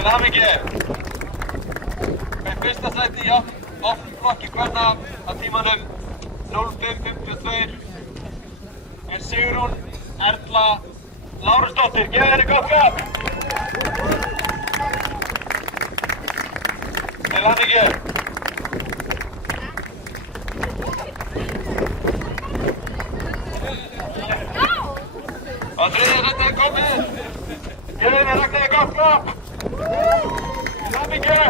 Til hamingju. Með fyrsta sæti í opnum flokki kvenna á tímanum 05:52 er Sigrún Erla Lárusdóttir. Gefið henni gott klapp. Til hamingju. Á þriðja sæti er komið. Gefið henni Ragnheiði gott klapp. Til hamingju.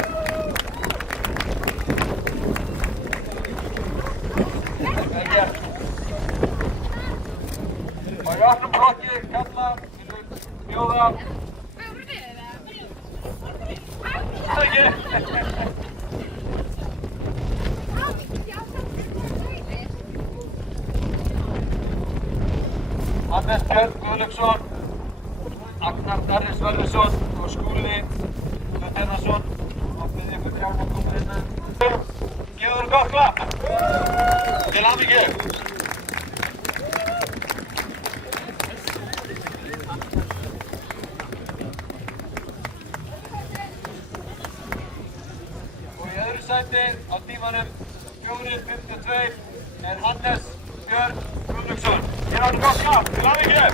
Og í opnum flokki karla viljum bjóða Hannes Björn Guðlaugsson, Agnar Darri Sverrisson og Skúli Luthernason og biðja ykkur þrjár að koma hérna. Gefið henni gott klapp. Til hamingju. Og í öðru sæti á tímanum 4:52 er Hannes Björn Guðlaugsson. Gefið henni gott klapp. Til hamingju.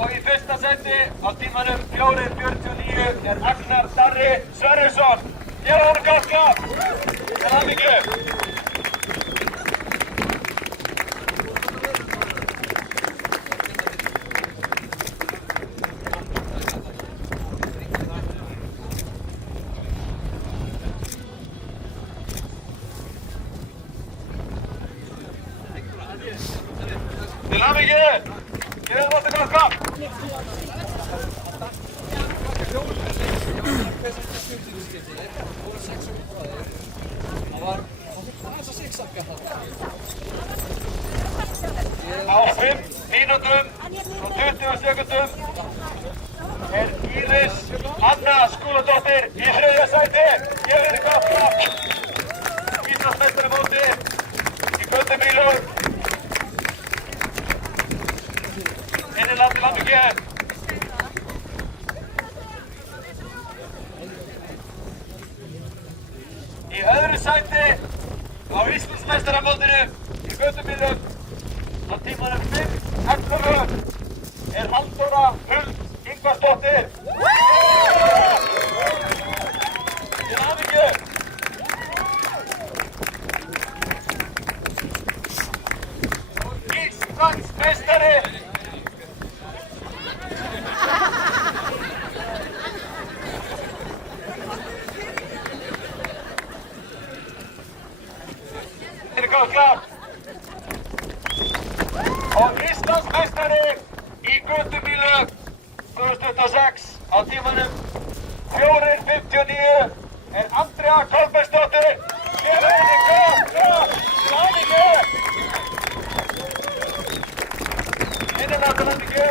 Og í fyrsta sæti á tímanum 4:49 er Agnar Darri Sverrisson. Gefið honum gott klapp. Til hamingju. Til hamingju. Gefið honum gott klapp. Á 5 mínútum og 20 sekúndum er Íris Anna Skúladóttir í þriðja sæti. Gefið henni gott klapp. Íslandsmeistaramóti í göngubílum. Innilega til hamingju. Í öðru sæti á Íslandsmeistaramótinu í göngubílum á tímanum 5:11 er Halldóra Huld Ingvarsdóttir. Til hamingju. Íslandsmeistari gott klapp. Og Íslandsmeistari í göngubílum 2026 á tímanum 4:59 er Andrea Kolbeinsdóttir. Gefið henni gott klapp. Til hamingju. Innilega til hamingju.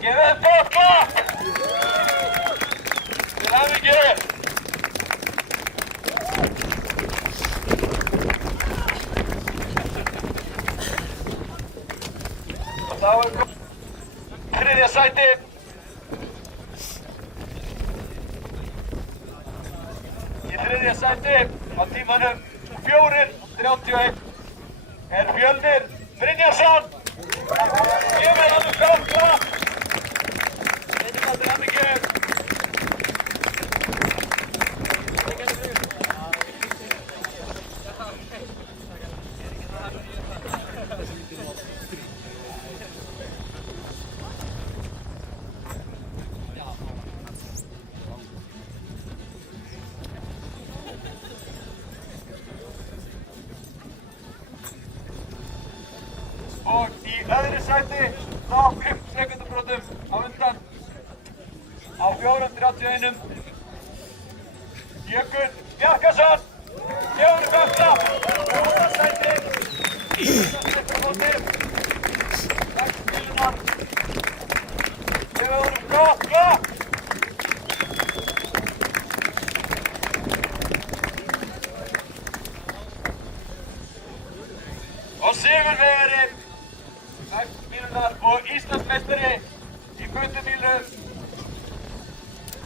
Gefið henni gott klapp. Til hamingju. Og þá er komið þriðja sæti. Í þriðja sæti á tímanum 4:31 er Fjölnir Brynjarsson. Gefið henni gott klapp. Innilega til hamingju. Og í öðru sæti nokkrum sekundubrotum á undan á 4.31. Jökull Bjarkason, 4.8. Úrvalssæti. Íslandsmeistaramótið. Vegspílunar. Gefið honum gott klapp. Og sigurvegari Vegspílunar og Íslandsmeistari í götubílu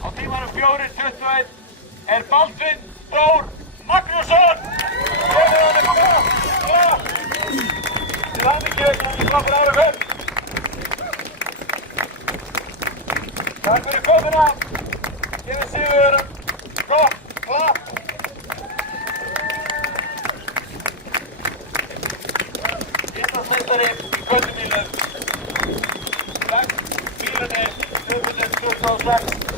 á tímanum 4.21 er Baldvin Þór Magnússon. Gefið honum gott klapp. Til hamingju með frábær árangur. Takk fyrir komuna. Gefið sigurvegaranum gott klapp. Íslandsmeistari í götubílu. Vegspílunni 2026.